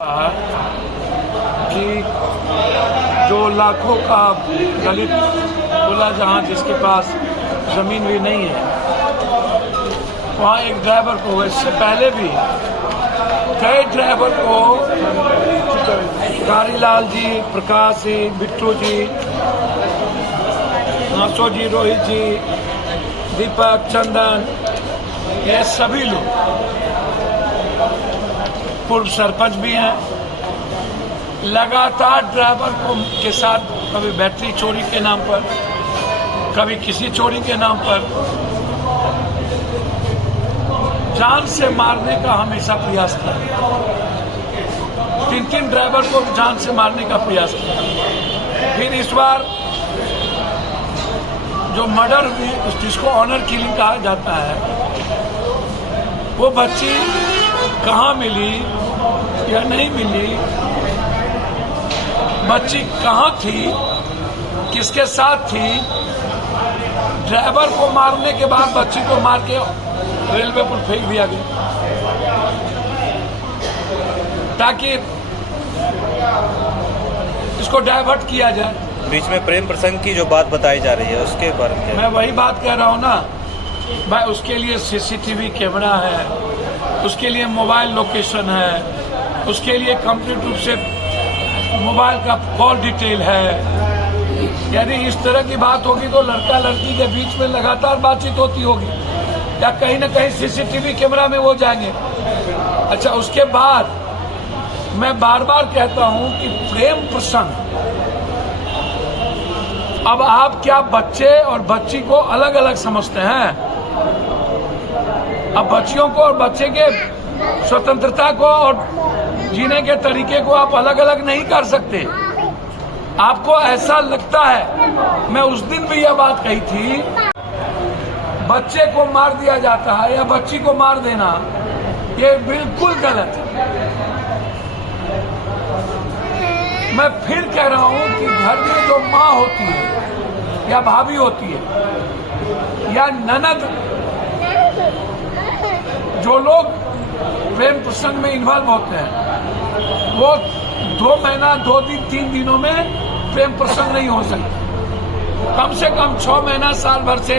कि जो लाखों का दलित बोला जहाँ जिसके पास ज़मीन भी नहीं है, वहाँ एक ड्राइवर को, इससे पहले भी कई ड्राइवर को कारीलाल जी, प्रकाश जी, बिट्टू जी, नासो जी, रोहित जी, दीपक, चंदन, ये सभी लोग पूर्व सरपंच भी हैं, लगातार ड्राइवर को के साथ कभी बैटरी चोरी के नाम पर, कभी किसी चोरी के नाम पर जान से मारने का हमेशा प्रयास किया। 3 ड्राइवर को जान से मारने का प्रयास किया। फिर इस बार जो मर्डर हुई, जिसको ऑनर किलिंग कहा जाता है, वो बच्ची कहाँ मिली या नहीं मिली, बच्ची कहाँ थी, किसके साथ थी, ड्राइवर को मारने के बाद बच्ची को मार के रेलवे पर फेंक दिया गया ताकि इसको डाइवर्ट किया जाए। बीच में प्रेम प्रसंग की जो बात बताई जा रही है उसके बारे में मैं वही बात कह रहा हूँ ना भाई, उसके लिए सीसीटीवी कैमरा है, उसके लिए मोबाइल लोकेशन है, उसके लिए कंप्लीट रूप से मोबाइल का कॉल डिटेल है। यदि इस तरह की बात होगी तो लड़का लड़की के बीच में लगातार बातचीत होती होगी या कहीं ना कहीं सीसीटीवी कैमरा में वो जाएंगे। अच्छा, उसके बाद मैं बार बार कहता हूं कि प्रेम प्रसंग, अब आप क्या बच्चे और बच्ची को अलग अलग समझते हैं? अब बच्चियों को और बच्चे के स्वतंत्रता को और जीने के तरीके को आप अलग अलग नहीं कर सकते। आपको ऐसा लगता है, मैं उस दिन भी यह बात कही थी, बच्चे को मार दिया जाता है या बच्ची को मार देना, ये बिल्कुल गलत है। मैं फिर कह रहा हूं कि घर में जो माँ होती है या भाभी होती है या ननद, जो लोग प्रेम प्रसंग में इन्वॉल्व होते हैं, वो 2 महीना, 2 दिन, 3 दिनों में प्रेम प्रसंग नहीं हो सकता। कम से कम 6 महीना, साल भर से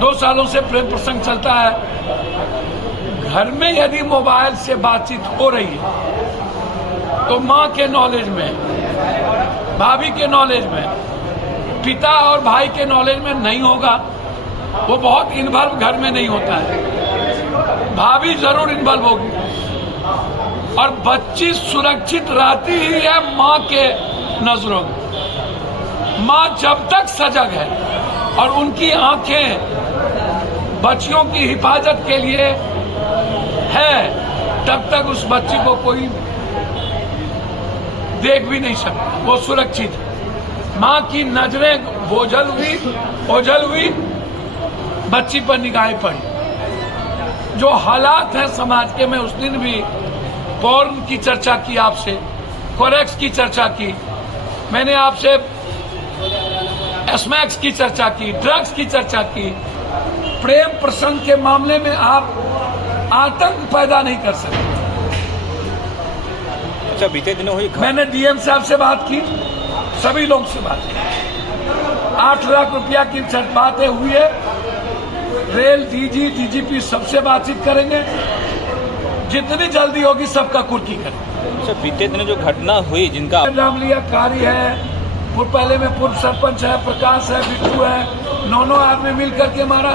2 सालों से प्रेम प्रसंग चलता है। घर में यदि मोबाइल से बातचीत हो रही है तो माँ के नॉलेज में, भाभी के नॉलेज में, पिता और भाई के नॉलेज में नहीं होगा। वो बहुत इन्वॉल्व घर में नहीं होता है, भाभी जरूर इन्वॉल्व होगी और बच्ची सुरक्षित रहती ही है माँ के नजरों में। माँ जब तक सजग है और उनकी आंखें बच्चियों की हिफाजत के लिए है, तब तक उस बच्ची को कोई देख भी नहीं सकता, वो सुरक्षित है। माँ की नजरें ओझल हुई, बच्ची पर निगाहें पड़ी। जो हालात हैं समाज के, मैं उस दिन भी पॉर्न की चर्चा की आपसे, कोरेक्स की चर्चा की, मैंने आपसे स्मैक्स की चर्चा की, ड्रग्स की चर्चा की। प्रेम प्रसंग के मामले में आप आतंक पैदा नहीं कर सकते। अच्छा, बीते दिनों हुई, मैंने डीएम साहब से बात की, सभी लोग से बात की, 8 लाख रुपया की बातें हुई है। रेल डीजी, डीजीपी सबसे बातचीत करेंगे, जितनी जल्दी होगी सबका कुर्की करेंगे। अच्छा, बीते दिनों जो घटना हुई, जिनका नाम लिया, कारी है, पहले में पूर्व सरपंच है, प्रकाश है, बिट्टू है, 9 आदमी मिल करके मारा,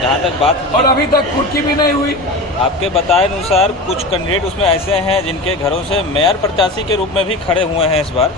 जहाँ तक बात, और अभी तक कुर्की भी नहीं हुई। आपके बताए अनुसार कुछ कैंडिडेट उसमें ऐसे हैं जिनके घरों से मेयर प्रत्याशी के रूप में भी खड़े हुए हैं इस बार।